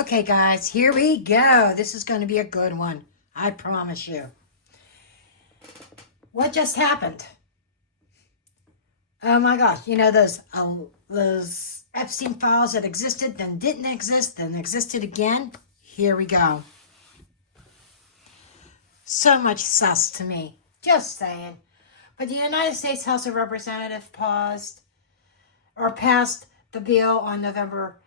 Okay, guys, here we go. This is going to be a good one. I promise you. What just happened? Oh my gosh, you know those Epstein files that existed, then didn't exist, then existed again? Here we go. So much sus to me. Just saying. But the United States House of Representatives passed the bill on November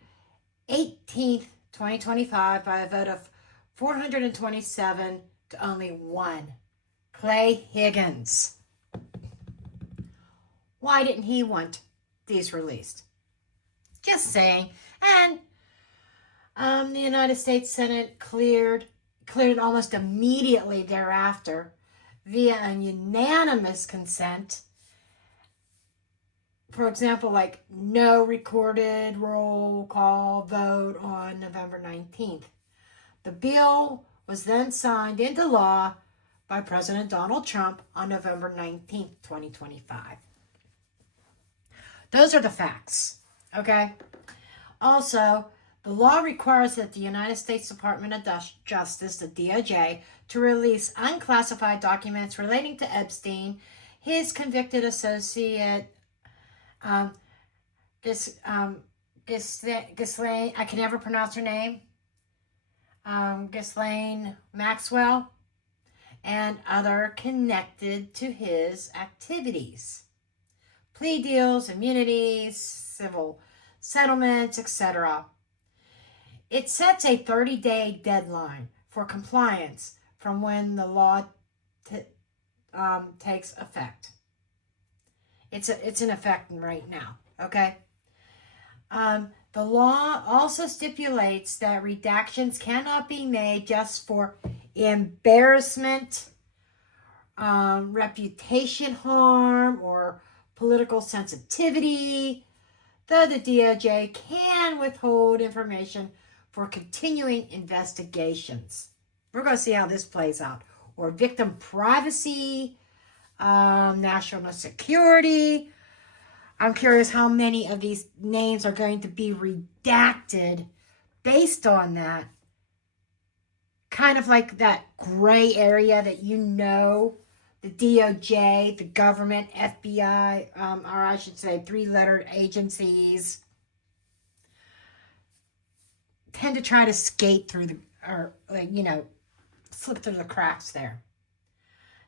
18th, 2025 by a vote of 427 to only 1. Clay Higgins. Why didn't he want these released? Just saying. And the United States Senate cleared it almost immediately thereafter via a unanimous consent. For example, like no recorded roll call vote on November 19th. The bill was then signed into law by President Donald Trump on November 19th, 2025. Those are the facts, okay? Also, the law requires that the United States Department of Justice, the DOJ, to release unclassified documents relating to Epstein, his convicted associate, Ghislaine, I can never pronounce her name, Ghislaine Maxwell, and other connected to his activities. Plea deals, immunities, civil settlements, etc. It sets a 30-day deadline for compliance from when the law takes effect. It's in effect right now, okay? The law also stipulates that redactions cannot be made just for embarrassment, reputation harm, or political sensitivity, though the DOJ can withhold information for continuing investigations. We're going to see how this plays out. Or victim privacy, national security. I'm curious how many of these names are going to be redacted based on that. Kind of like that gray area that the DOJ, the government, FBI, or I should say 3-letter agencies tend to try to skate through slip through the cracks there.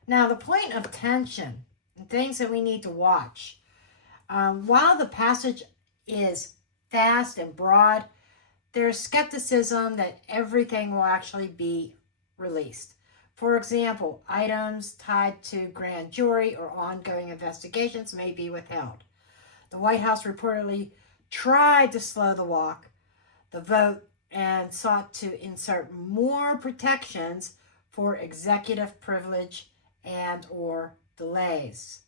Now, the point of tension and things that we need to watch, while the passage is fast and broad, there's skepticism that everything will actually be released. For example, items tied to grand jury or ongoing investigations may be withheld. The White House reportedly tried to slow the vote, and sought to insert more protections for executive privilege and or delays.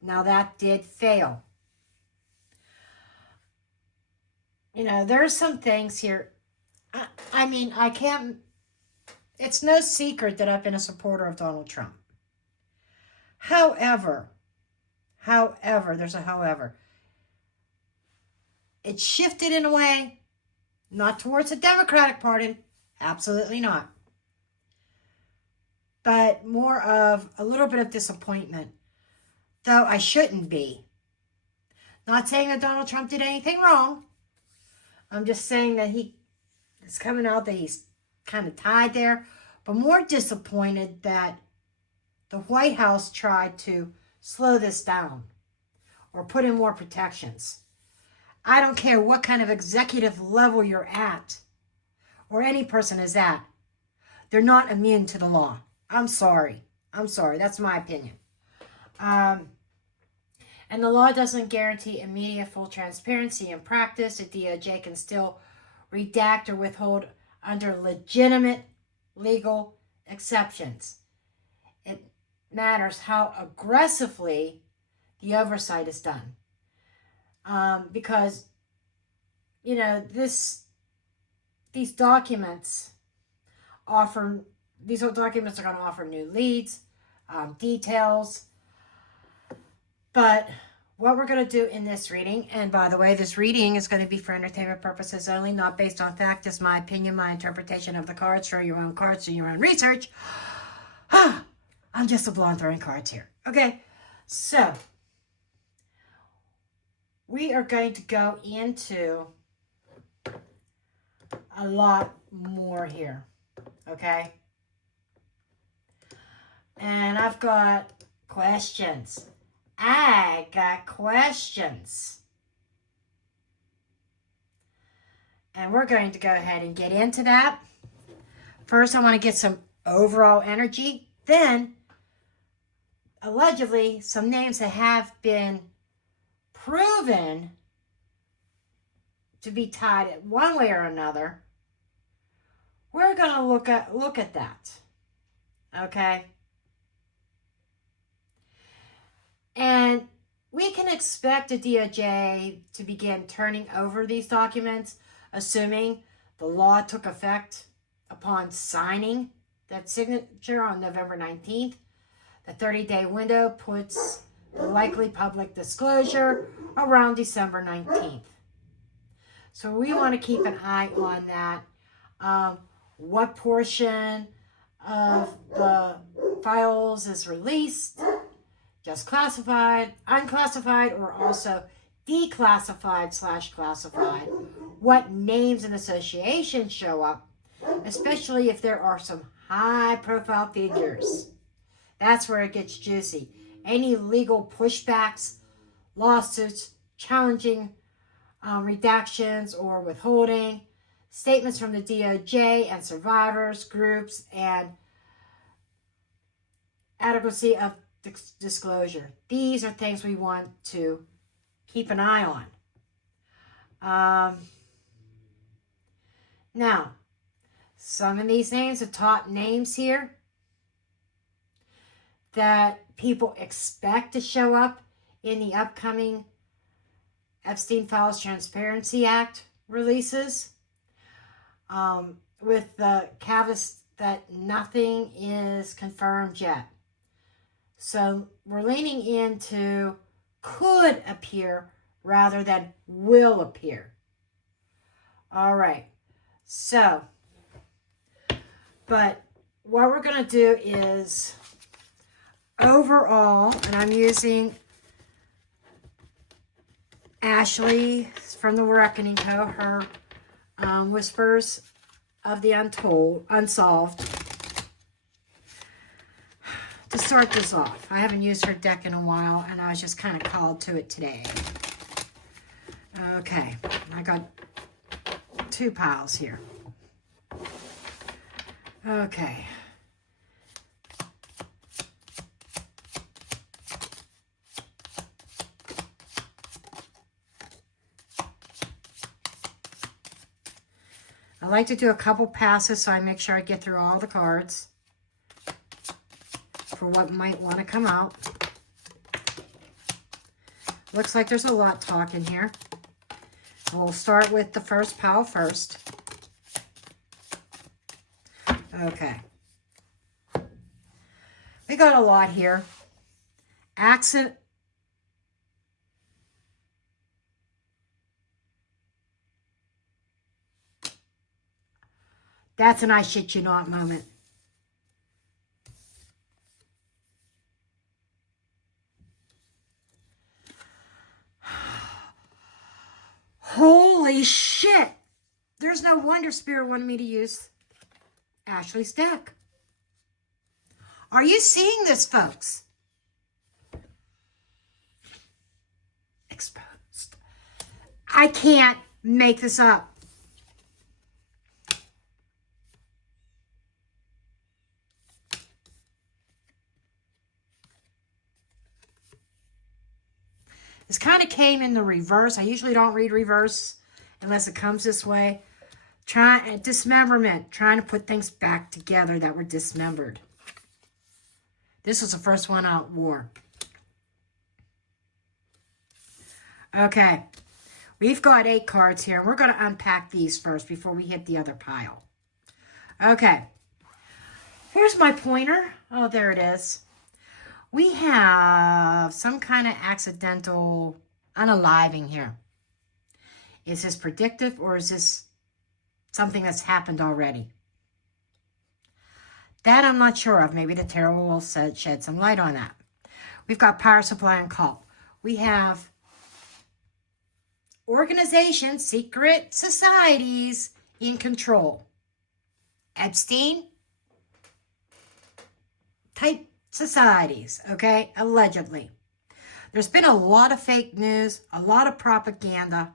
Now that did fail. There's some things here. It's no secret that I've been a supporter of Donald Trump. However, there's a however. It shifted in a way, not towards the Democratic Party, absolutely not. But more of a little bit of disappointment, though I shouldn't be. Not saying that Donald Trump did anything wrong. I'm just saying that it's coming out that he's kind of tied there, but more disappointed that the White House tried to slow this down or put in more protections. I don't care what kind of executive level you're at or any person is at. They're not immune to the law. I'm sorry. That's my opinion. And the law doesn't guarantee immediate full transparency in practice. The DOJ can still redact or withhold under legitimate legal exceptions. It matters how aggressively the oversight is done. Because, these documents are going to offer new leads, details. But what we're going to do in this reading, and by the way, this reading is going to be for entertainment purposes only, not based on fact. It's my opinion, my interpretation of the cards. Show your own cards, do your own research. I'm just a blonde throwing cards here. Okay, so we are going to go into a lot more here, okay? And I've got questions. I got questions. And we're going to go ahead and get into that. First, I want to get some overall energy. Then, allegedly, some names that have been proven to be tied one way or another. We're going to look at that. Okay? And we can expect the DOJ to begin turning over these documents, assuming the law took effect upon signing that signature on November 19th. The 30-day window puts the likely public disclosure around December 19th. So we want to keep an eye on that. What portion of the files is released, just classified, unclassified, or also declassified/classified. What names and associations show up, especially if there are some high-profile figures. That's where it gets juicy. Any legal pushbacks, lawsuits, challenging redactions or withholding, statements from the DOJ and survivors groups, and adequacy of disclosure. These are things we want to keep an eye on. Now, some of these names are top names here that people expect to show up in the upcoming Epstein Files Transparency Act releases, with the caveat that nothing is confirmed yet. So we're leaning into could appear rather than will appear. All right. So, but what we're going to do is overall, and I'm using Ashley from the Reckoning Co., her Whispers of the Unsolved, to start this off. I haven't used her deck in a while, and I was just kind of called to it today. Okay, I got 2 piles here. Okay. I like to do a couple passes so I make sure I get through all the cards for what might want to come out. Looks like there's a lot talking here. We'll start with the first pile first. Okay. We got a lot here. Accident. That's an I shit you not moment. Holy shit! There's no wonder Spirit wanted me to use Ashley's deck. Are you seeing this, folks? Exposed. I can't make this up. This kind of came in the reverse. I usually don't read reverse unless it comes this way. Dismemberment. Trying to put things back together that were dismembered. This was the first one out, war. Okay. We've got 8 cards here. We're going to unpack these first before we hit the other pile. Okay. Here's my pointer. Oh, there it is. We have some kind of accidental unaliving here. Is this predictive or is this something that's happened already? That I'm not sure of. Maybe the tarot will shed some light on that. We've got power supply and cult. We have organizations, secret societies in control. Epstein type societies, okay? Allegedly. There's been a lot of fake news, a lot of propaganda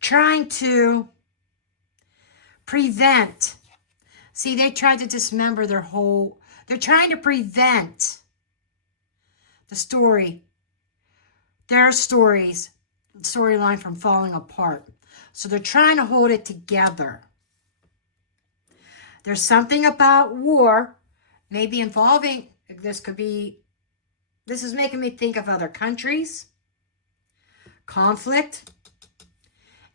trying to prevent. See, they tried to dismember they're trying to prevent their storyline from falling apart. So they're trying to hold it together. There's something about war, maybe involving, this is making me think of other countries. Conflict,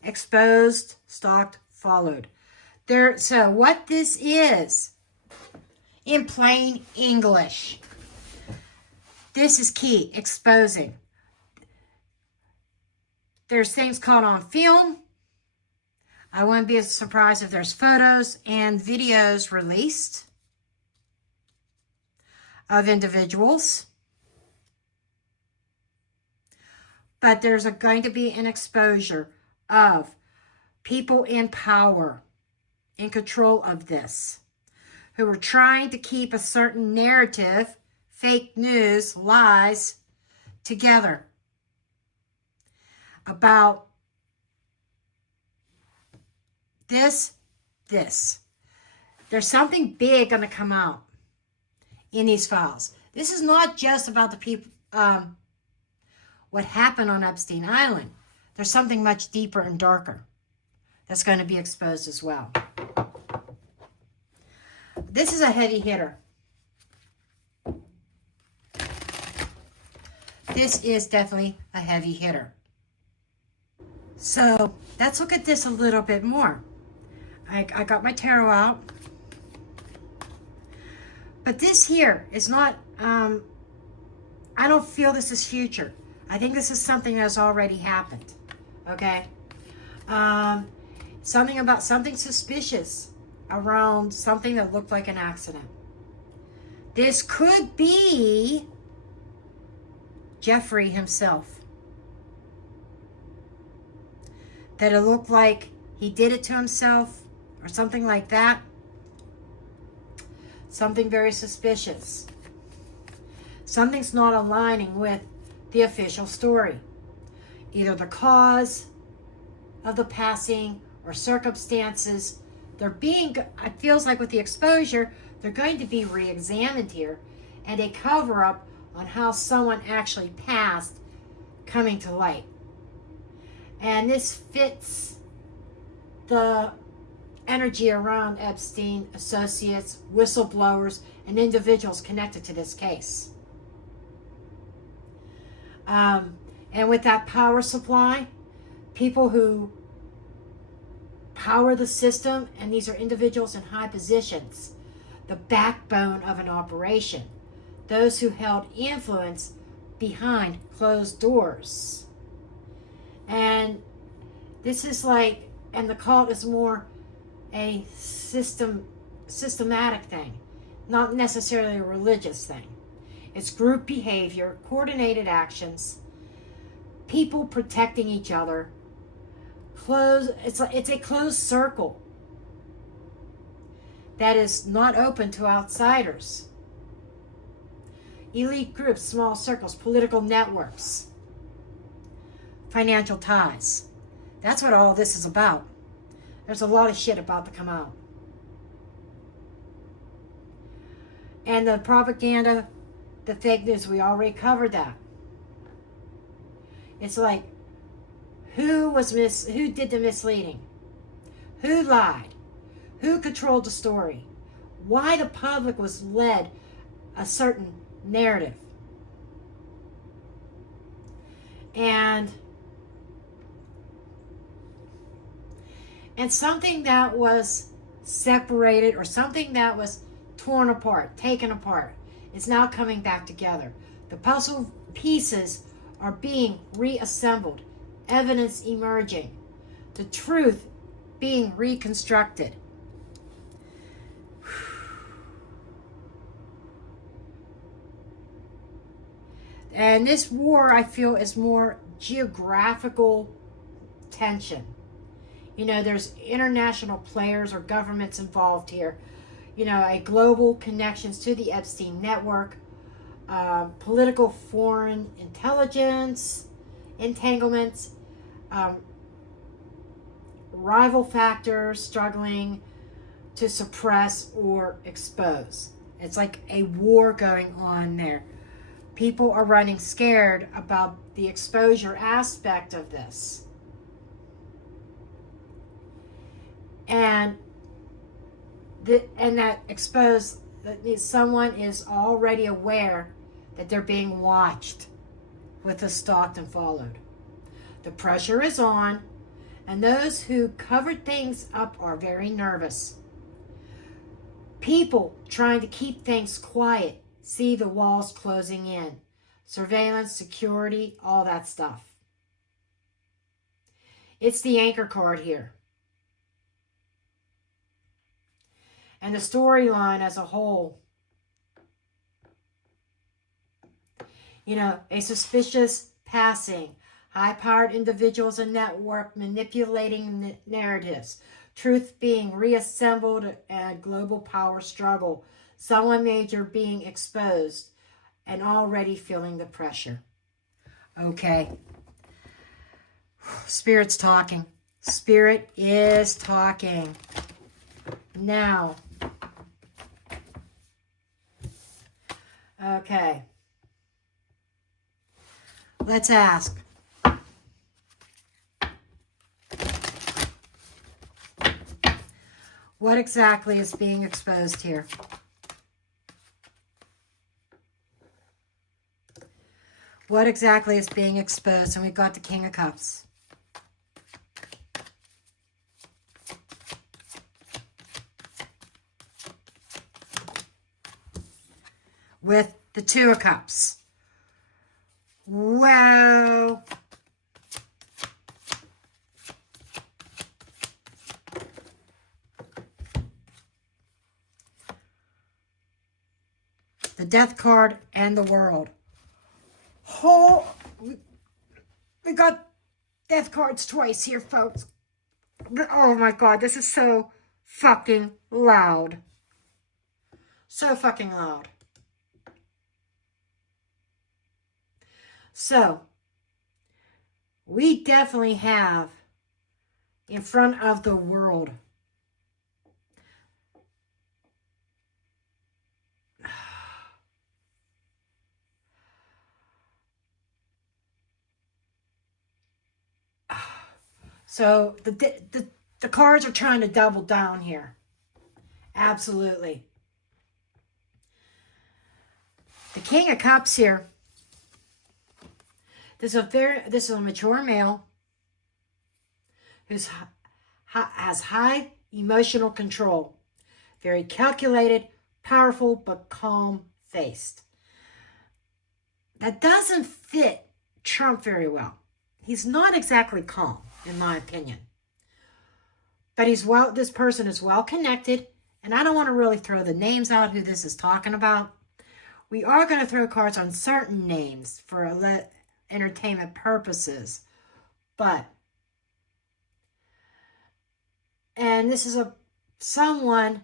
exposed, stalked, followed. So what this is, in plain English, this is key, exposing. There's things caught on film. I wouldn't be surprised if there's photos and videos released of individuals. But there's going to be an exposure of people in power, in control of this, who are trying to keep a certain narrative, fake news, lies, together about this. There's something big going to come out in these files. This is not just about the people, what happened on Epstein Island. There's something much deeper and darker that's going to be exposed as well. This is a heavy hitter. This is definitely a heavy hitter. So let's look at this a little bit more. I got my tarot out. But this here is not, I don't feel this is future. I think this is something that has already happened. Okay? Something suspicious around something that looked like an accident. This could be Jeffrey himself. That it looked like he did it to himself or something like that. Something very suspicious. Something's not aligning with the official story. Either the cause of the passing or circumstances. It feels like with the exposure, they're going to be re-examined here, and a cover-up on how someone actually passed coming to light. And this fits the energy around Epstein, associates, whistleblowers, and individuals connected to this case. And with that power supply, people who power the system, and these are individuals in high positions, the backbone of an operation, those who held influence behind closed doors. And this is like, and the cult is more a systematic thing, not necessarily a religious thing. It's group behavior, coordinated actions, people protecting each other. It's a closed circle that is not open to outsiders. Elite groups, small circles, political networks, financial ties. That's what all this is about. There's a lot of shit about to come out. And the propaganda, the fake news, we already covered that. It's like, who did the misleading? Who lied? Who controlled the story? Why the public was led a certain narrative? And something that was separated or something that was torn apart, taken apart. is now coming back together. The puzzle pieces are being reassembled, evidence emerging, the truth being reconstructed. And this war, I feel, is more geographical tension. You know, there's international players or governments involved here. You know, a global connections to the Epstein network, political foreign intelligence, entanglements, rival factors struggling to suppress or expose. It's like a war going on there. People are running scared about the exposure aspect of this. And that exposed, that means someone is already aware that they're being watched, with the stalked and followed. The pressure is on, and those who covered things up are very nervous. People trying to keep things quiet see the walls closing in. Surveillance, security, all that stuff. It's the anchor card here. And the storyline as a whole. You know, a suspicious passing. High-powered individuals and network manipulating narratives. Truth being reassembled and global power struggle. Someone major being exposed and already feeling the pressure. Okay. Spirit's talking. Spirit is talking. Now. Okay. Let's ask. What exactly is being exposed here? What exactly is being exposed? And we've got the King of Cups. With the Two of Cups. Wow. The Death card and the World. Oh, we got Death cards twice here, folks. Oh my God, this is so fucking loud. So fucking loud. So, we definitely have in front of the World so the cards are trying to double down here. Absolutely. The King of Cups here. This is a mature male who's has high emotional control, very calculated, powerful, but calm-faced. That doesn't fit Trump very well. He's not exactly calm, in my opinion. But this person is well connected, and I don't want to really throw the names out who this is talking about. We are going to throw cards on certain names for entertainment purposes, and this is someone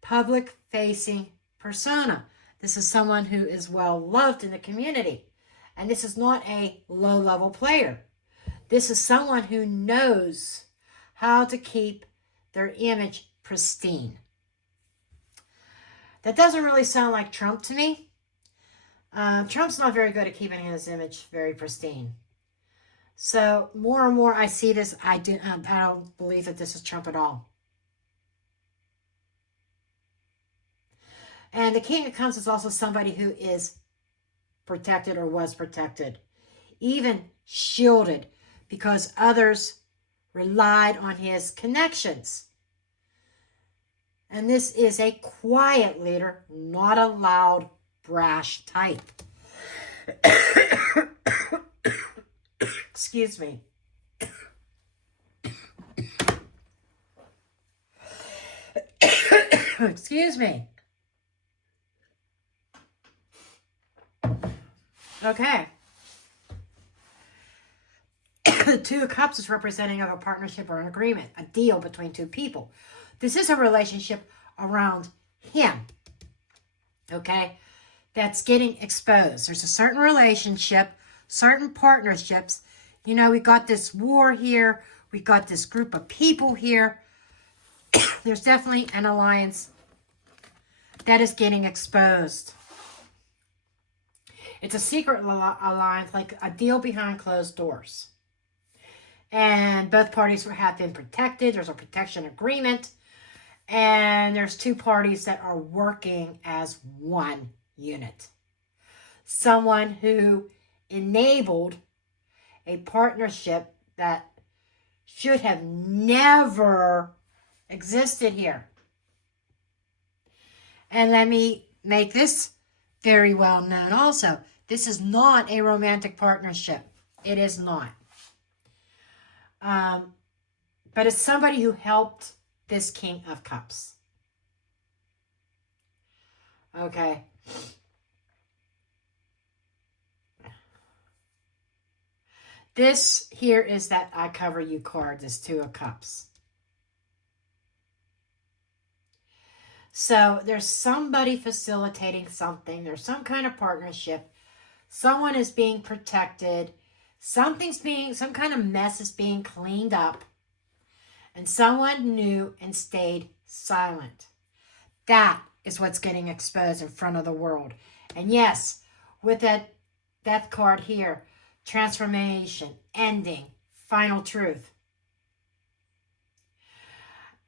public facing persona. This is someone who is well loved in the community, and this is not a low level player. This is someone who knows how to keep their image pristine. That doesn't really sound like Trump to me. Trump's not very good at keeping his image very pristine. So more and more I see this, I don't believe that this is Trump at all. And the King of Cups is also somebody who is protected or was protected, even shielded, because others relied on his connections. And this is a quiet leader, not a loud, brash type. Excuse me. Excuse me. Okay. The Two of Cups is representing of a partnership or an agreement, a deal between two people. This is a relationship around him. Okay? That's getting exposed. There's a certain relationship, certain partnerships. You know, we got this war here. We got this group of people here. There's definitely an alliance that is getting exposed. It's a secret alliance, like a deal behind closed doors. And both parties have been protected. There's a protection agreement. And there's two parties that are working as one unit. Someone who enabled a partnership that should have never existed here. And let me make this very well known also. This is not a romantic partnership. It is not. But it's somebody who helped this King of Cups. Okay. This here is that I cover you card, this Two of Cups. So there's somebody facilitating something. There's some kind of partnership. Someone is being protected. Some kind of mess is being cleaned up. And someone knew and stayed silent. That is what's getting exposed in front of the world. And yes, with that death card here, transformation, ending, final truth.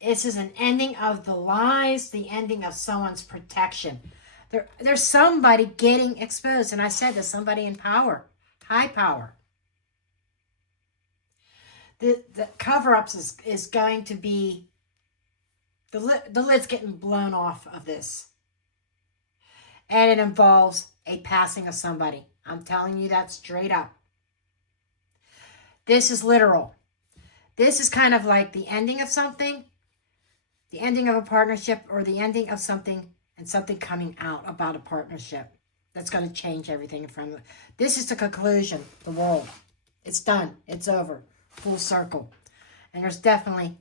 This is an ending of the lies, the ending of someone's protection. There's somebody getting exposed. And I said there's somebody in power, high power. The cover-ups is going to be, the lid's getting blown off of this. And it involves a passing of somebody. I'm telling you that straight up. This is literal. This is kind of like the ending of something, the ending of a partnership, or the ending of something and something coming out about a partnership that's going to change everything in front of it. This is the conclusion, the world. It's done. It's over. Full circle. And there's definitely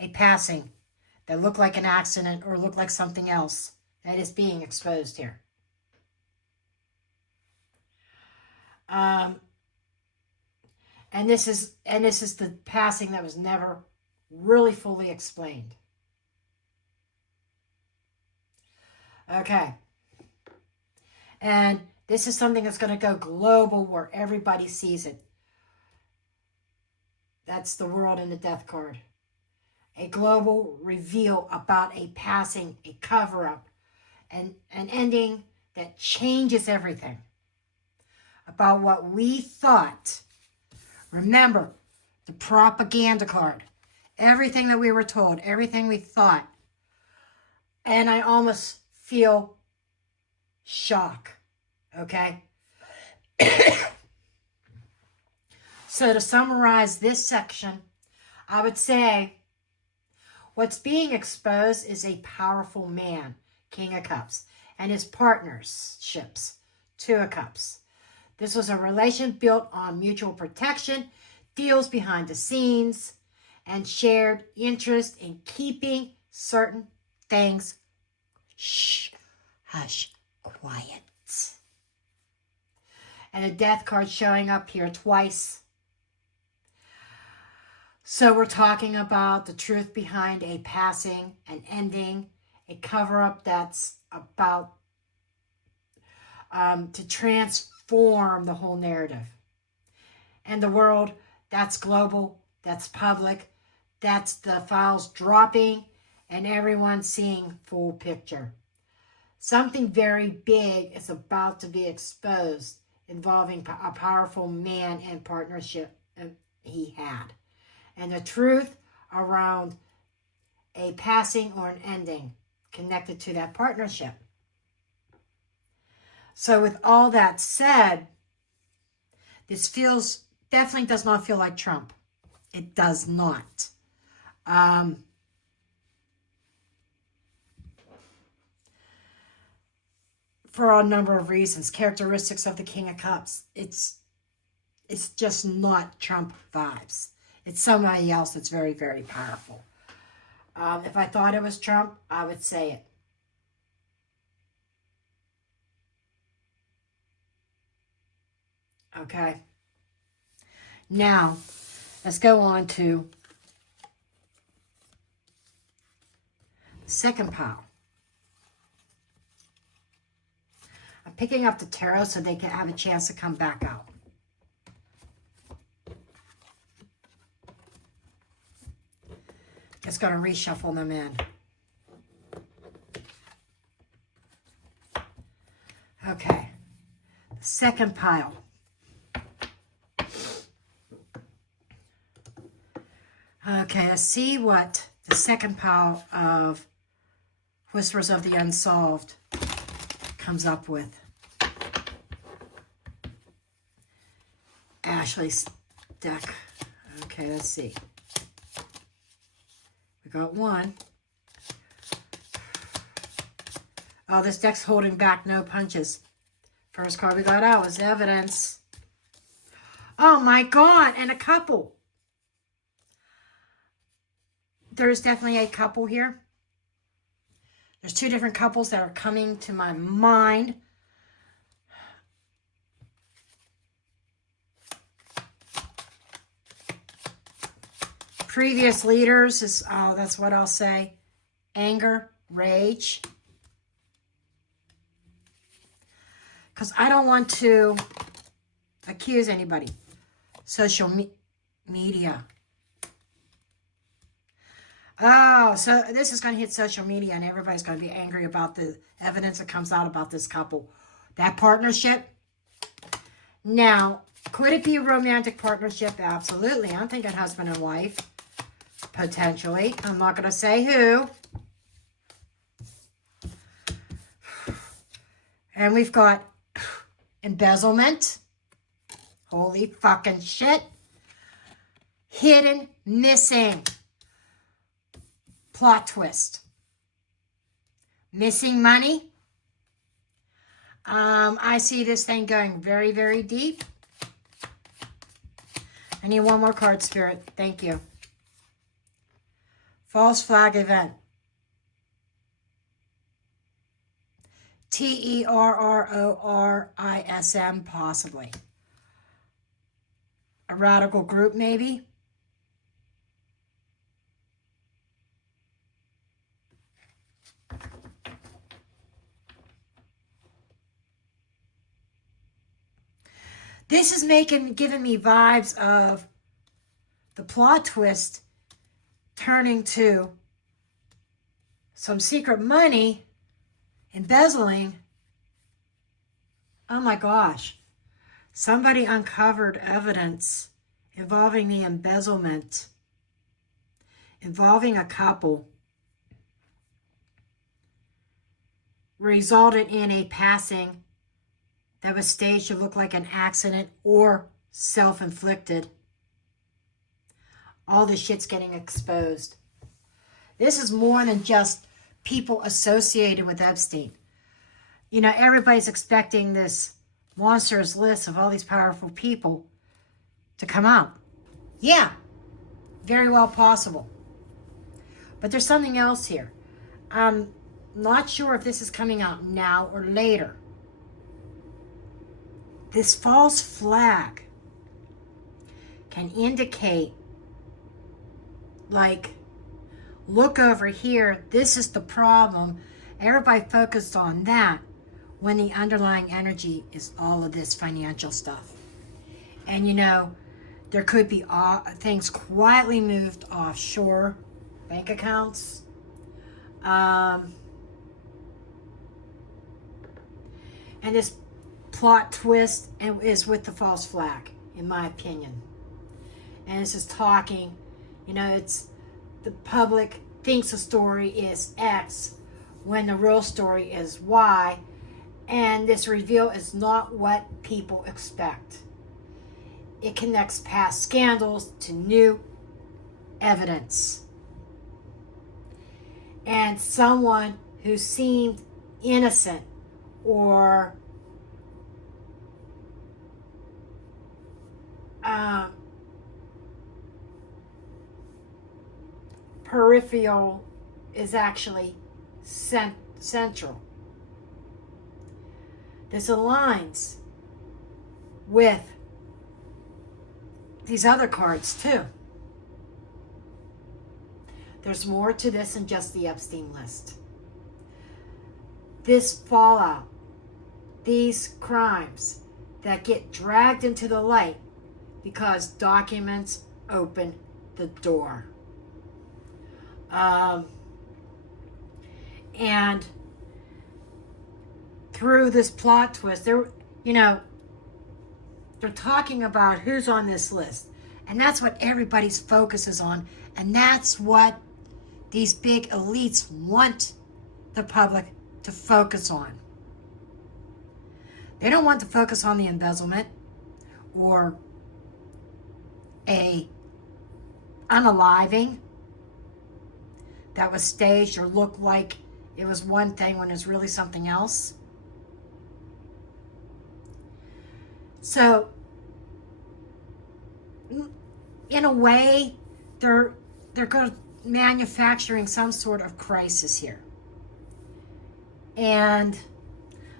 a passing that looked like an accident or looked like something else that is being exposed here. And this is the passing that was never really fully explained. Okay. And this is something that's going to go global where everybody sees it. That's the world in the death card. A global reveal about a passing, a cover-up, and an ending that changes everything about what we thought. Remember, the propaganda card. Everything that we were told, everything we thought. And I almost feel shock. Okay? So to summarize this section, I would say what's being exposed is a powerful man, King of Cups, and his partnerships, Two of Cups. This was a relation built on mutual protection, deals behind the scenes, and shared interest in keeping certain things hush, quiet. And a death card showing up here twice. So we're talking about the truth behind a passing, an ending, a cover-up that's about to transform the whole narrative. And the world, that's global, that's public, that's the files dropping, and everyone seeing full picture. Something very big is about to be exposed involving a powerful man and partnership he had. And the truth around a passing or an ending connected to that partnership. So with all that said, this definitely does not feel like Trump. It does not. For a number of reasons. Characteristics of the King of Cups. It's just not Trump vibes. It's somebody else that's very, very powerful. If I thought it was Trump, I would say it. Okay. Now, let's go on to the second pile. I'm picking up the tarot so they can have a chance to come back out. Just going to reshuffle them in. Okay. Second pile. Okay, let's see what the second pile of Whispers of the Unsolved comes up with. Ashley's deck. Okay, let's see. We got one. Oh, this deck's holding back no punches. First card we got out was evidence. Oh my God, and a couple. There's definitely a couple here. There's two different couples that are coming to my mind. Previous leaders is, oh, that's what I'll say. Anger, rage. Because I don't want to accuse anybody. Social media. Oh, so this is going to hit social media and everybody's going to be angry about the evidence that comes out about this couple. That partnership. Now, could it be a romantic partnership? Absolutely. I'm thinking husband and wife. Potentially. I'm not going to say who. And we've got embezzlement. Holy fucking shit. Hidden, missing. Plot twist. Missing money. I see this thing going very, very deep. I need one more card, Spirit. Thank you. False flag event. TERRORISM, possibly. A radical group, maybe. This is giving me vibes of the plot twist turning to some secret money, embezzling. Oh my gosh. Somebody uncovered evidence involving the embezzlement, involving a couple, resulted in a passing that was staged to look like an accident or self-inflicted. All this shit's getting exposed. This is more than just people associated with Epstein. You know, everybody's expecting this monstrous list of all these powerful people to come out. Yeah, very well possible. But there's something else here. I'm not sure if this is coming out now or later. This false flag can indicate, like, look over here, this is the problem. Everybody focused on that when the underlying energy is all of this financial stuff. And, you know, there could be things quietly moved offshore, bank accounts. And this plot twist is with the false flag, in my opinion. And this is talking, you know, it's the public thinks the story is X when the real story is Y, and this reveal is not what people expect. It connects past scandals to new evidence. And someone who seemed innocent or peripheral is actually central. This aligns with these other cards too. There's more to this than just the Epstein list. This fallout, these crimes that get dragged into the light because documents open the door. And through this plot twist, they're talking about who's on this list. And that's what everybody's focus is on. And that's what these big elites want the public to focus on. They don't want to focus on the embezzlement or a unaliving that was staged or looked like it was one thing when it's really something else. So, in a way, they're manufacturing some sort of crisis here. And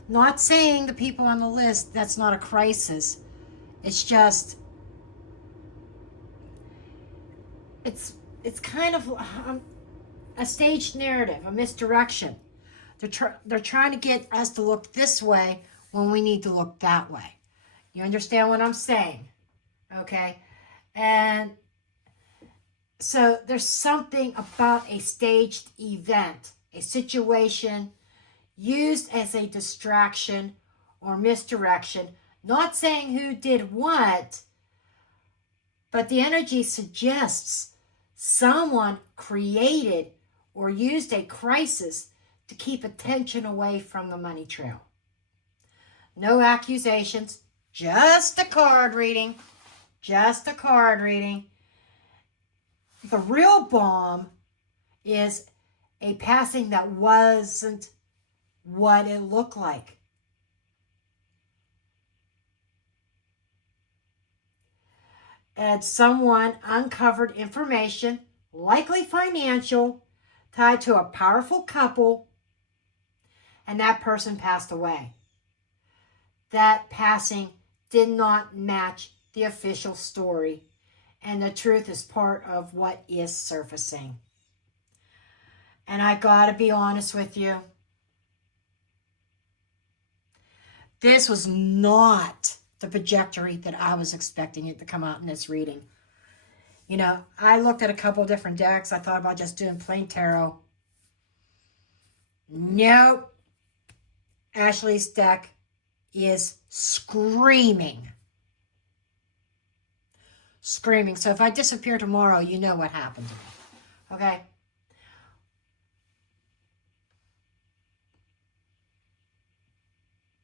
not saying the people on the list, that's not a crisis. It's just, it's kind of a staged narrative, a misdirection. They're trying to get us to look this way when we need to look that way. You understand what I'm saying? Okay? And so there's something about a staged event, a situation used as a distraction or misdirection, not saying who did what, but the energy suggests someone created or used a crisis to keep attention away from the money trail. No accusations, just a card reading. Just a card reading. The real bomb is a passing that wasn't what it looked like. And someone uncovered information, likely financial, tied to a powerful couple, and that person passed away. That passing did not match the official story, and the truth is part of what is surfacing. And I gotta be honest with you, this was not the trajectory that I was expecting it to come out in this reading. You know, I looked at a couple of different decks. I thought about just doing plain tarot. Nope. Ashley's deck is screaming. Screaming. So if I disappear tomorrow, you know what happened to me. Okay?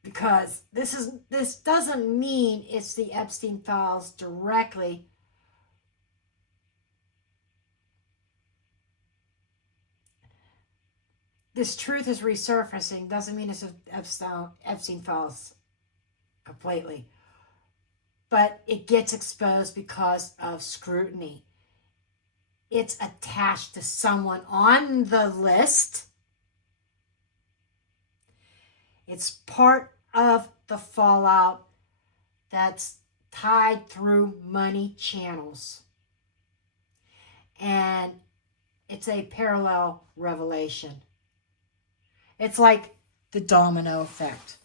Because this doesn't mean it's the Epstein Files directly. This truth is resurfacing. Doesn't mean it's Epstein Files completely. But it gets exposed because of scrutiny. It's attached to someone on the list. It's part of the fallout that's tied through money channels. And it's a parallel revelation. It's like the domino effect.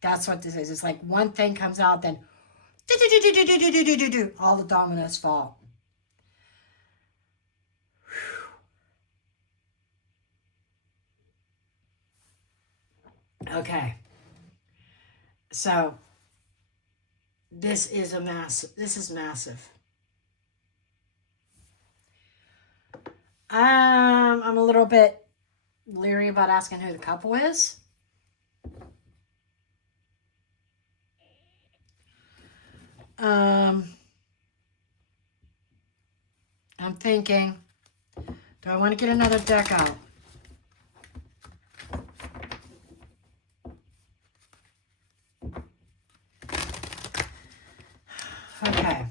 That's what this is. It's like one thing comes out, then all the dominoes fall. Okay. So this is massive. I'm a little bit leery about asking who the couple is. I'm thinking, do I want to get another deck out? Okay.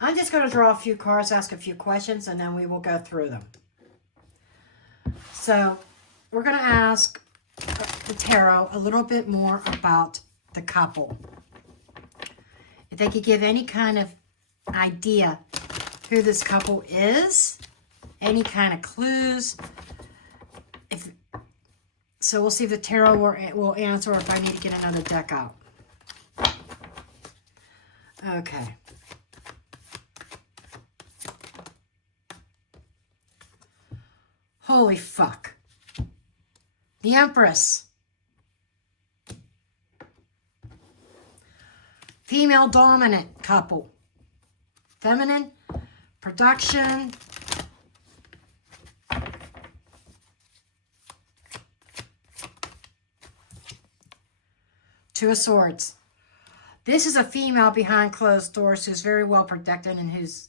I'm just going to draw a few cards, ask a few questions, and then we will go through them. So we're going to ask the tarot a little bit more about the couple. If they could give any kind of idea who this couple is, any kind of clues. So we'll see if the tarot will answer or if I need to get another deck out. Okay. Holy fuck. The Empress. Female dominant couple. Feminine. Production. Two of Swords. This is a female behind closed doors who's very well protected and whose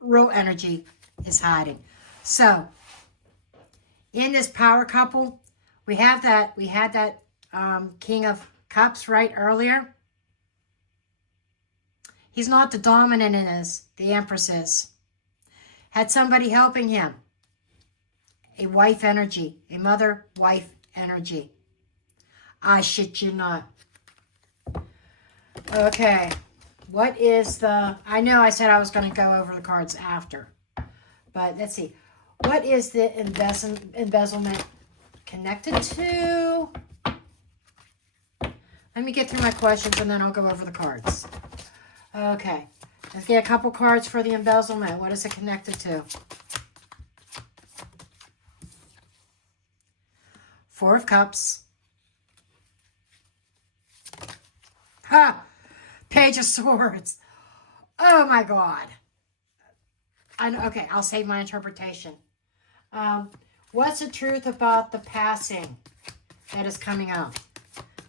real energy is hiding. So, in this power couple, we had that King of Cups right earlier. He's not the dominant in this. The Empress is. Had somebody helping him. A wife energy. A mother-wife energy. I shit you not. Okay. What is the... I know I said I was going to go over the cards after. But let's see. What is the embezzlement connected to? Let me get through my questions and then I'll go over the cards. Okay. Let's get a couple cards for the embezzlement. What is it connected to? Four of Cups. Ha! Page of Swords. Oh my God. Okay, I'll save my interpretation. What's the truth about the passing that is coming out?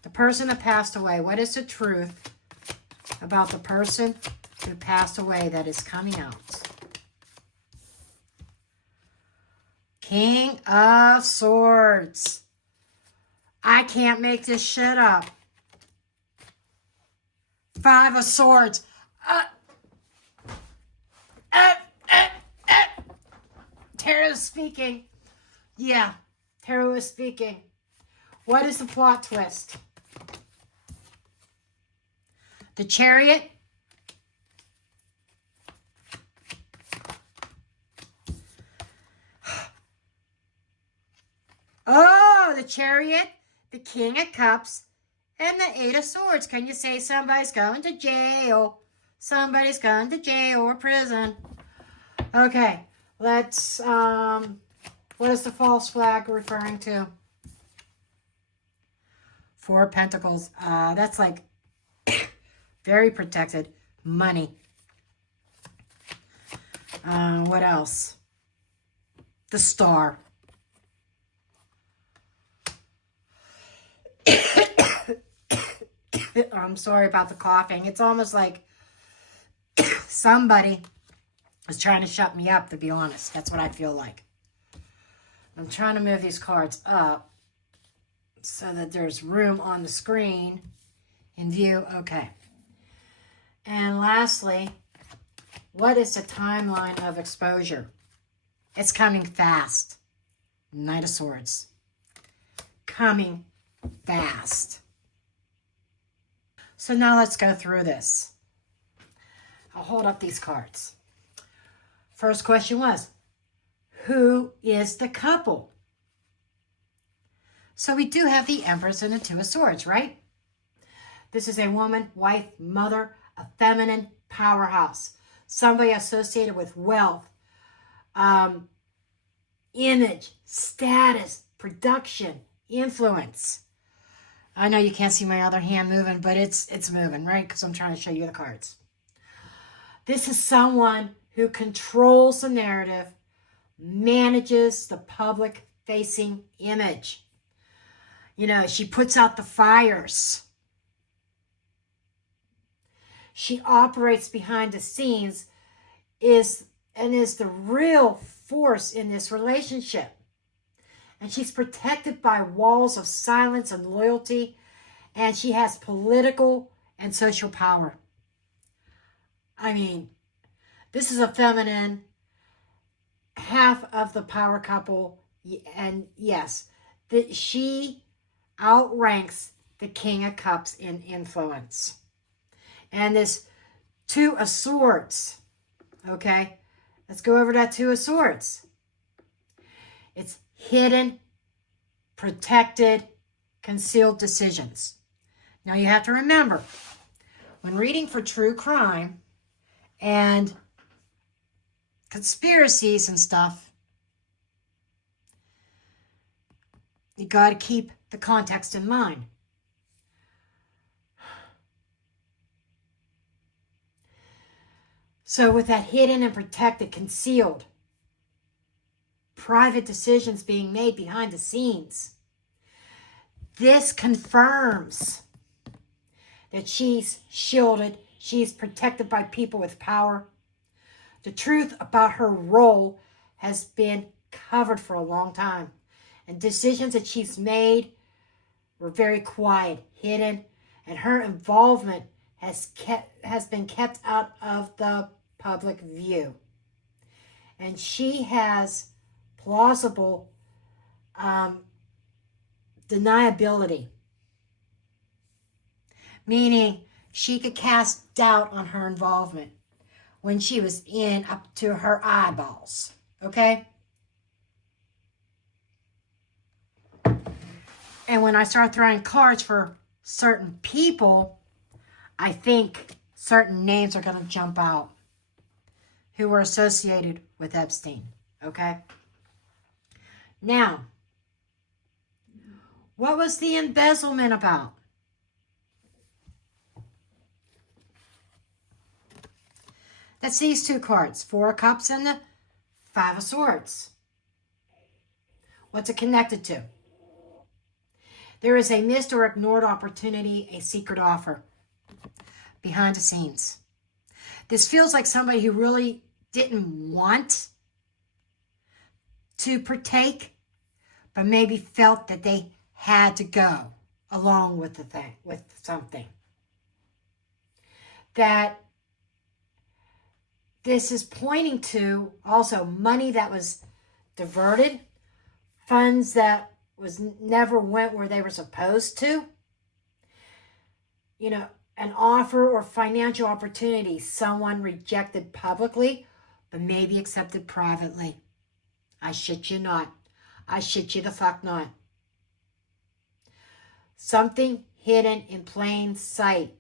The person that passed away. What is the truth about the person who passed away that is coming out? King of Swords. I can't make this shit up. Five of Swords. Tarot is speaking. Yeah, tarot is speaking. What is the plot twist? The Chariot. Oh, the Chariot, the King of Cups, and the Eight of Swords. Can you say somebody's going to jail? Somebody's going to jail or prison. Okay, let's, what is the false flag referring to? Four of Pentacles. That's like very protected. Money. What else? The Star. I'm sorry about the coughing. It's almost like somebody is trying to shut me up, to be honest. That's what I feel like. I'm trying to move these cards up so that there's room on the screen in view. Okay. And lastly, what is the timeline of exposure? It's coming fast. Knight of Swords. Coming fast. So now let's go through this. I'll hold up these cards. First question was, who is the couple? So we do have the Empress and the Two of Swords, right? This is a woman, wife, mother, a feminine powerhouse. Somebody associated with wealth, image, status, production, influence. I know you can't see my other hand moving, but it's moving, right? Because I'm trying to show you the cards. This is someone who controls the narrative, manages the public-facing image. You know, she puts out the fires. She operates behind the scenes, is the real force in this relationship. And she's protected by walls of silence and loyalty, and she has political and social power. I mean, this is a feminine, half of the power couple, and yes, that she outranks the King of Cups in influence. And this Two of Swords, okay? Let's go over that Two of Swords. It's hidden, protected, concealed decisions. Now you have to remember, when reading for true crime and conspiracies and stuff, you got to keep the context in mind. So with that hidden and protected, concealed, private decisions being made behind the scenes, this confirms that she's shielded, she's protected by people with power. The truth about her role has been covered for a long time, and decisions that she's made were very quiet, hidden, and her involvement has been kept out of the public view. And she has plausible deniability, meaning she could cast doubt on her involvement when she was in up to her eyeballs, okay? And when I start throwing cards for certain people, I think certain names are going to jump out who were associated with Epstein, okay? Now, what was the embezzlement about? That's these two cards, Four of Cups and the Five of Swords. What's it connected to? There is a missed or ignored opportunity, a secret offer behind the scenes. This feels like somebody who really didn't want to partake, but maybe felt that they had to go along with the thing, with something. That this is pointing to also money that was diverted, funds that never went where they were supposed to. You know, an offer or financial opportunity someone rejected publicly, but maybe accepted privately. I shit you not. I shit you the fuck not. Something hidden in plain sight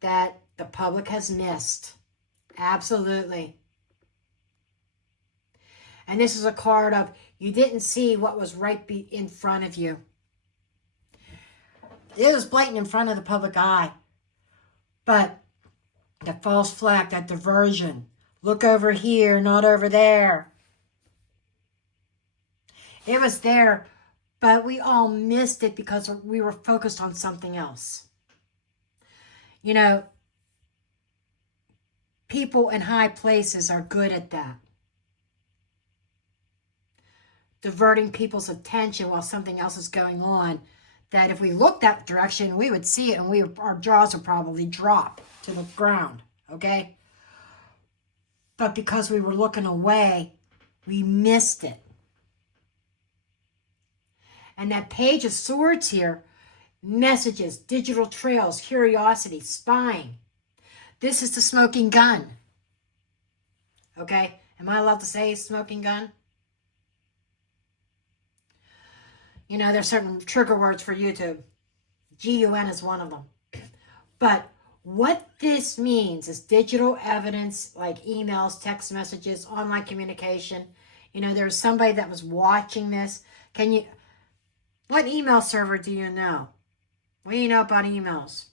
that the public has missed. Absolutely. And this is a card of you didn't see what was right in front of you. It was blatant in front of the public eye. But that false flag, that diversion, look over here, not over there. It was there, but we all missed it because we were focused on something else. You know, people in high places are good at that. Diverting people's attention while something else is going on. That if we looked that direction, we would see it and our jaws would probably drop to the ground, okay? But because we were looking away, we missed it. And that Page of Swords here, messages, digital trails, curiosity, spying. This is the smoking gun, okay? Am I allowed to say smoking gun? You know, there's certain trigger words for YouTube. GUN is one of them. But what this means is digital evidence like emails, text messages, online communication. You know, there's somebody that was watching this. What email server do you know? What do you know about emails?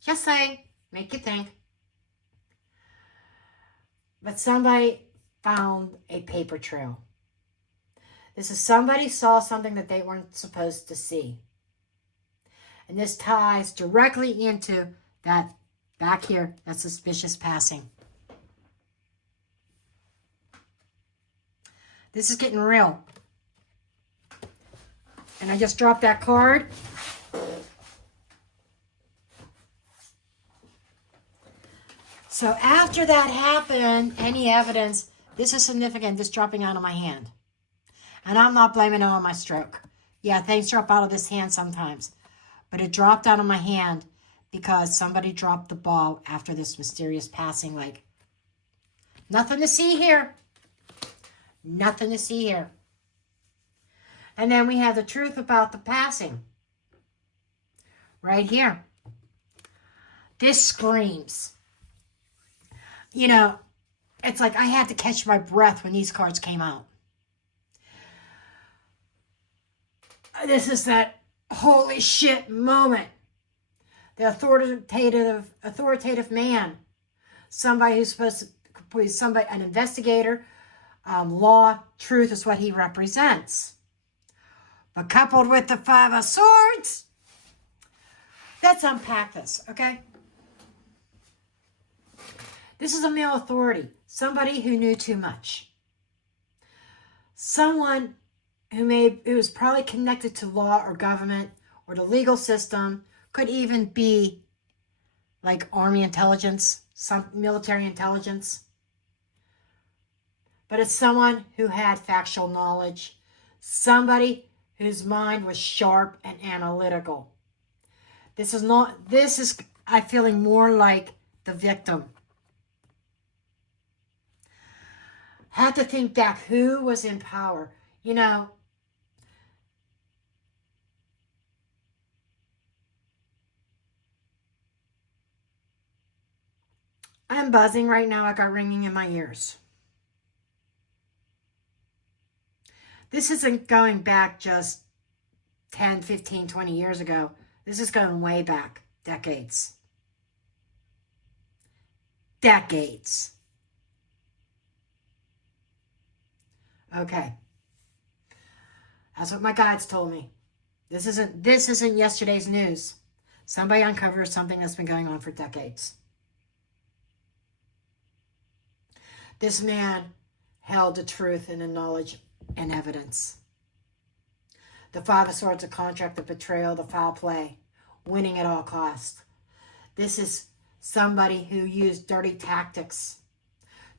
Just saying. Make you think. But somebody found a paper trail. This is somebody saw something that they weren't supposed to see. And this ties directly into that back here, that suspicious passing. This is getting real. And I just dropped that card. So after that happened, any evidence, this is significant, this dropping out of my hand. And I'm not blaming it on my stroke. Yeah, things drop out of this hand sometimes. But it dropped out of my hand because somebody dropped the ball after this mysterious passing. Like, nothing to see here. Nothing to see here. And then we have the truth about the passing. Right here. This screams. You know, it's like I had to catch my breath when these cards came out. This is that holy shit moment. The authoritative man. Somebody who's supposed to be somebody, an investigator. Law, truth is what he represents. But coupled with the Five of Swords, let's unpack this, okay? This is a male authority. Somebody who knew too much. Someone who was probably connected to law or government or the legal system, could even be like army intelligence, some military intelligence. But it's someone who had factual knowledge, somebody whose mind was sharp and analytical. This is I'm feeling more like the victim. Have to think back, who was in power? You know, I'm buzzing right now. I got ringing in my ears. This isn't going back just 10, 15, 20 years ago. This is going way back. Decades. Decades. Okay. That's what my guides told me. This isn't yesterday's news. Somebody uncovers something that's been going on for decades. This man held the truth and the knowledge and evidence. The Five of Swords, the contract, the betrayal, the foul play, winning at all costs. This is somebody who used dirty tactics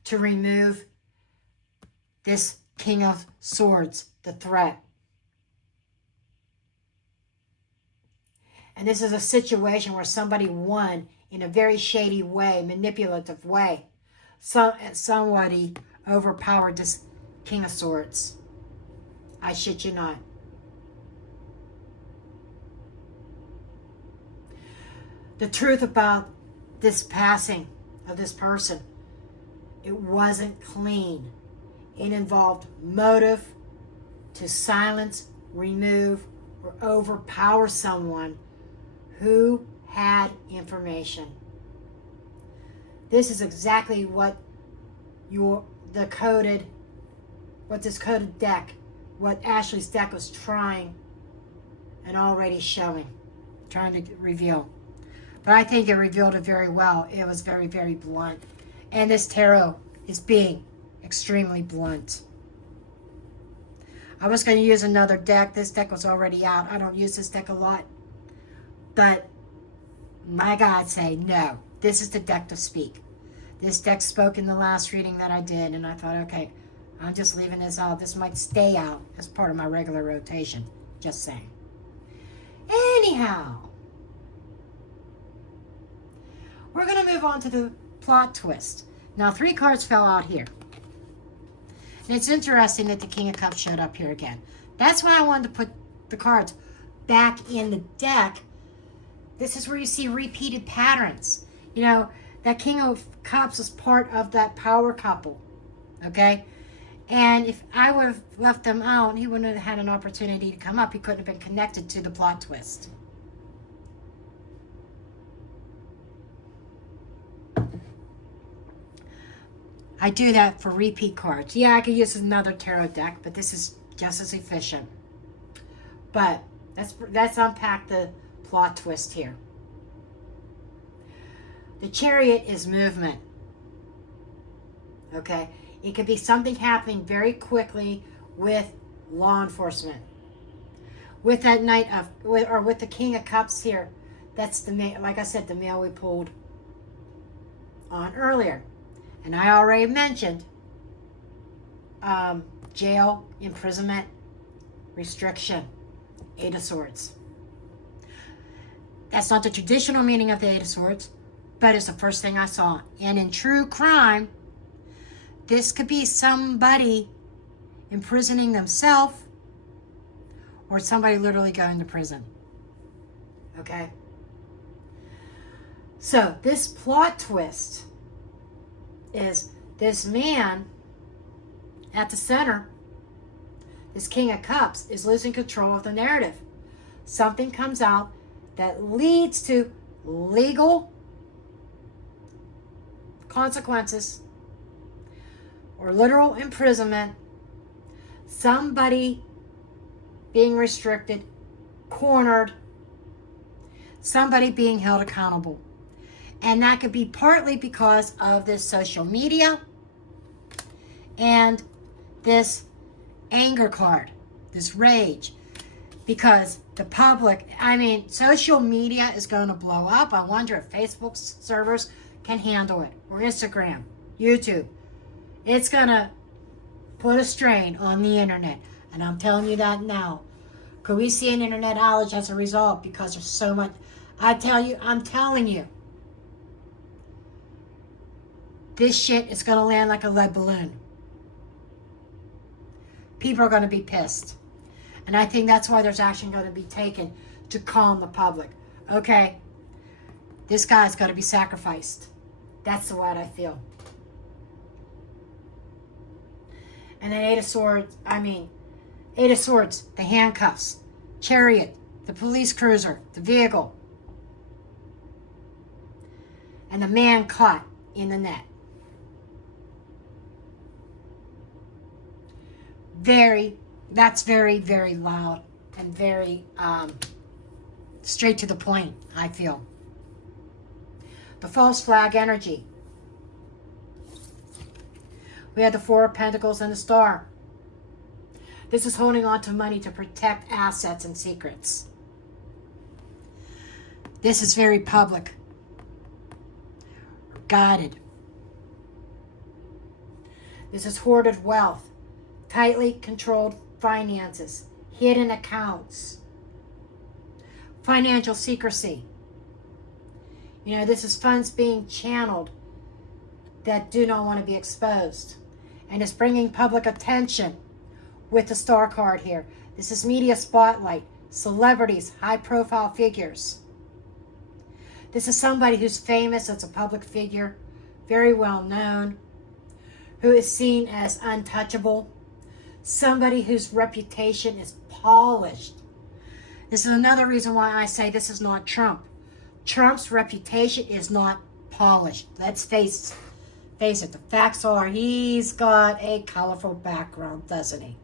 to remove this King of Swords, the threat. And this is a situation where somebody won in a very shady way, manipulative way. Somebody overpowered this King of Swords. I shit you not. The truth about this passing of this person, it wasn't clean. It involved motive to silence, remove, or overpower someone who had information. This is exactly what this coded deck, what Ashley's deck was trying and already showing, trying to reveal. But I think it revealed it very well. It was very, very blunt. And this tarot is being extremely blunt. I was going to use another deck. This deck was already out. I don't use this deck a lot. But my guides say, no, this is the deck to speak. This deck spoke in the last reading that I did, and I thought, okay, I'm just leaving this out. This might stay out as part of my regular rotation. Just saying. Anyhow, we're going to move on to the plot twist. Now, 3 cards fell out here. And it's interesting that the King of Cups showed up here again. That's why I wanted to put the cards back in the deck. This is where you see repeated patterns. You know, that King of Cups is part of that power couple. Okay? And if I would have left them out, he wouldn't have had an opportunity to come up. He couldn't have been connected to the plot twist. I do that for repeat cards. Yeah, I could use another tarot deck, but this is just as efficient. But let's unpack the plot twist here. The Chariot is movement. Okay? It could be something happening very quickly with law enforcement. With that Knight of, or with the King of Cups here, that's the, like I said, the mail we pulled on earlier. And I already mentioned jail, imprisonment, restriction, Eight of Swords. That's not the traditional meaning of the Eight of Swords, but it's the first thing I saw. And in true crime, this could be somebody imprisoning themselves or somebody literally going to prison. Okay? So this plot twist is this man at the center, this King of Cups, is losing control of the narrative. Something comes out that leads to legal consequences or literal imprisonment, somebody being restricted, cornered, somebody being held accountable. And that could be partly because of this social media and this anger card, this rage. Because the public, I mean, social media is going to blow up. I wonder if Facebook's servers can handle it, or Instagram, YouTube. It's going to put a strain on the internet. And I'm telling you that now. Could we see an internet outage as a result because there's so much? I'm telling you. This shit is going to land like a lead balloon. People are going to be pissed. And I think that's why there's action going to be taken to calm the public. Okay, this guy's got to be sacrificed. That's the way I feel. And then Eight of Swords, the handcuffs, Chariot, the police cruiser, the vehicle, and the man caught in the net. That's very, very loud and very straight to the point, I feel. The false flag energy. We have the Four of Pentacles and the Star. This is holding on to money to protect assets and secrets. This is very public. Guarded. This is hoarded wealth. Tightly controlled finances. Hidden accounts. Financial secrecy. You know, this is funds being channeled that do not want to be exposed. And it's bringing public attention with the Star card here. This is media spotlight, celebrities, high-profile figures. This is somebody who's famous, that's a public figure, very well known, who is seen as untouchable, somebody whose reputation is polished. This is another reason why I say this is not Trump. Trump's reputation is not polished. Let's face it. The facts are he's got a colorful background, doesn't he?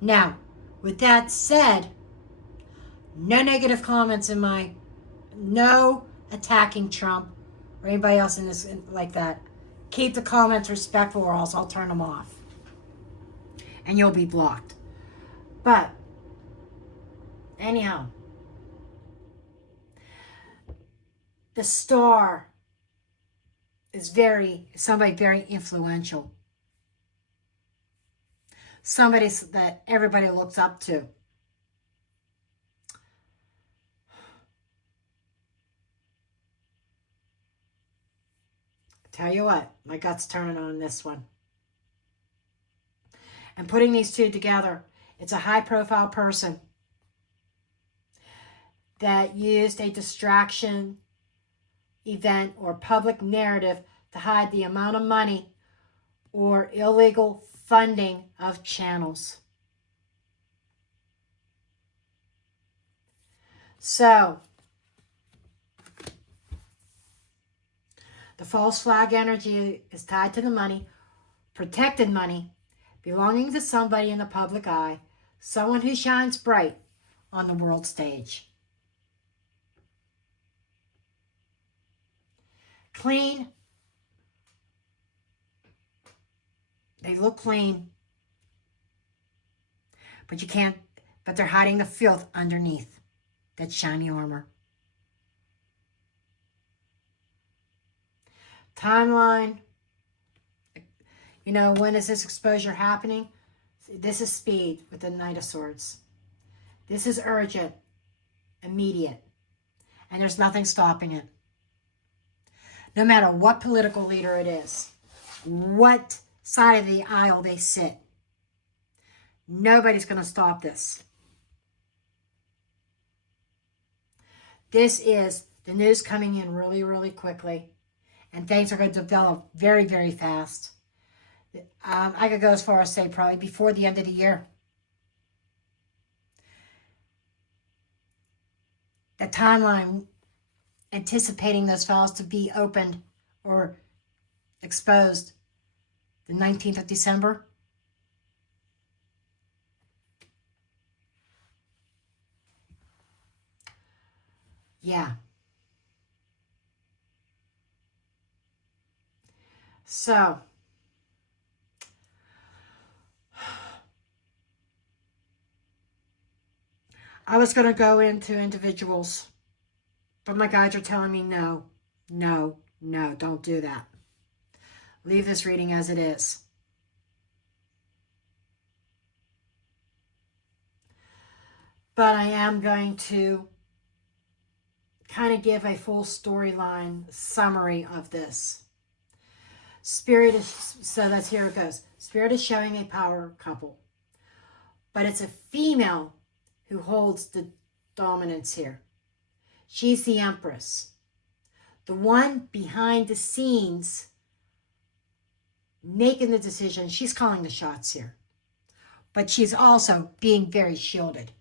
Now, with that said, no negative comments no attacking Trump or anybody else in this like that. Keep the comments respectful or else I'll turn them off. And you'll be blocked. But, anyhow, the Star is somebody very influential. Somebody that everybody looks up to. Tell you what, my gut's turning on this one. And putting these two together, it's a high-profile person that used a distraction event or public narrative to hide the amount of money or illegal funding of channels. So, The false flag energy is tied to the money, protected money, belonging to somebody in the public eye, someone who shines bright on the world stage. Clean. They look clean. But they're hiding the filth underneath that shiny armor. Timeline. When is this exposure happening? This is speed with the Knight of Swords. This is urgent, immediate, and there's nothing stopping it. No matter what political leader it is, what side of the aisle they sit, nobody's going to stop this. This is the news coming in really, really quickly, and things are going to develop very, very fast. I could go as far as say probably before the end of the year. The timeline anticipating those files to be opened or exposed the 19th of December. Yeah. So, I was going to go into individuals, but my guides are telling me no, no, no, don't do that. Leave this reading as it is. But I am going to kind of give a full storyline summary of this. Spirit is, so that's here it goes. Spirit is showing a power couple, but it's a female who holds the dominance here. She's the Empress, the one behind the scenes making the decision. She's calling the shots here, but she's also being very shielded.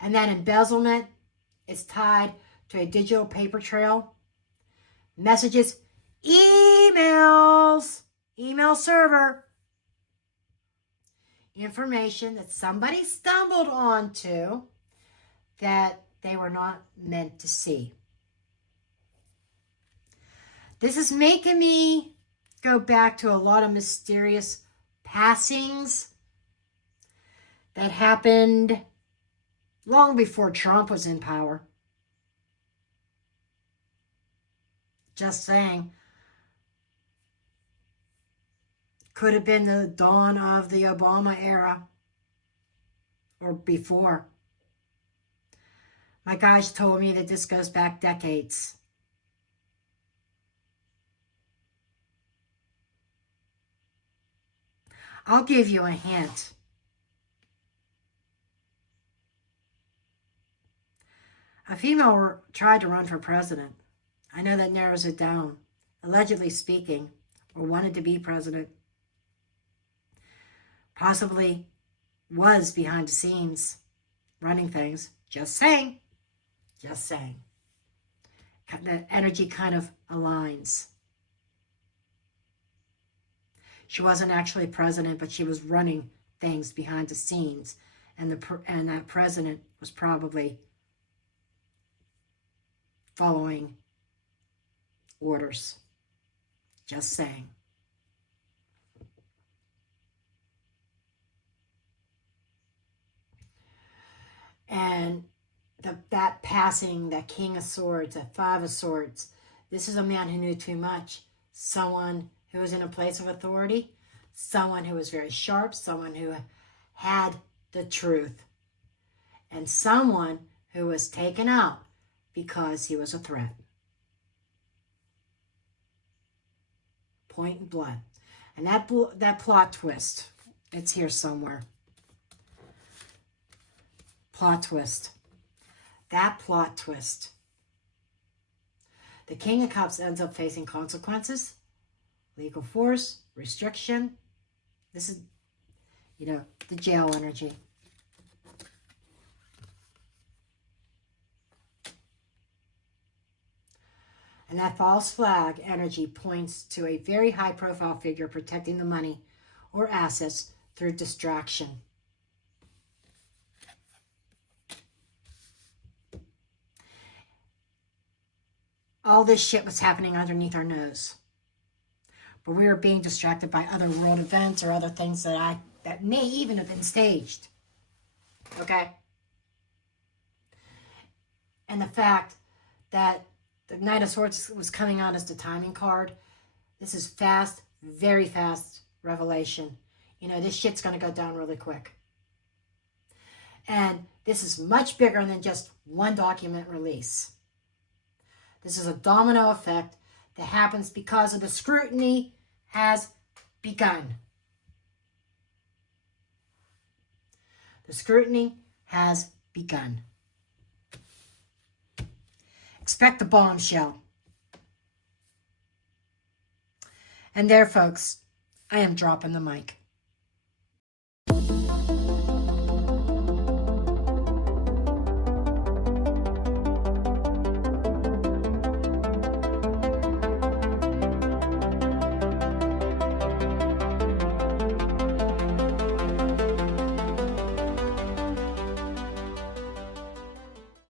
And that embezzlement is tied to a digital paper trail, messages, emails, email server, information that somebody stumbled onto that they were not meant to see. This is making me go back to a lot of mysterious passings that happened long before Trump was in power. Just saying. Could have been the dawn of the Obama era or before. My guys told me that this goes back decades. I'll give you a hint. A female tried to run for president. I know that narrows it down. Allegedly speaking, or wanted to be president. Possibly was behind the scenes running things. Just saying. Just saying. The energy kind of aligns. She wasn't actually president, but she was running things behind the scenes. And that president was probably following orders. Just saying. And that passing, that King of Swords, that Five of Swords, this is a man who knew too much. Someone who was in a place of authority, someone who was very sharp, someone who had the truth, and someone who was taken out because he was a threat. Point and blood. And that plot twist, it's here somewhere. Plot twist. That plot twist. The King of Cups ends up facing consequences, legal force, restriction. This is, the jail energy. And that false flag energy points to a very high profile figure protecting the money or assets through distraction. All this shit was happening underneath our nose. But we were being distracted by other world events or other things that may even have been staged. Okay? And the fact that the Knight of Swords was coming out as the timing card. This is fast, very fast revelation. You know, this shit's going to go down really quick. And this is much bigger than just one document release. This is a domino effect that happens because of the scrutiny has begun. The scrutiny has begun. Expect the bombshell. And there, folks, I am dropping the mic.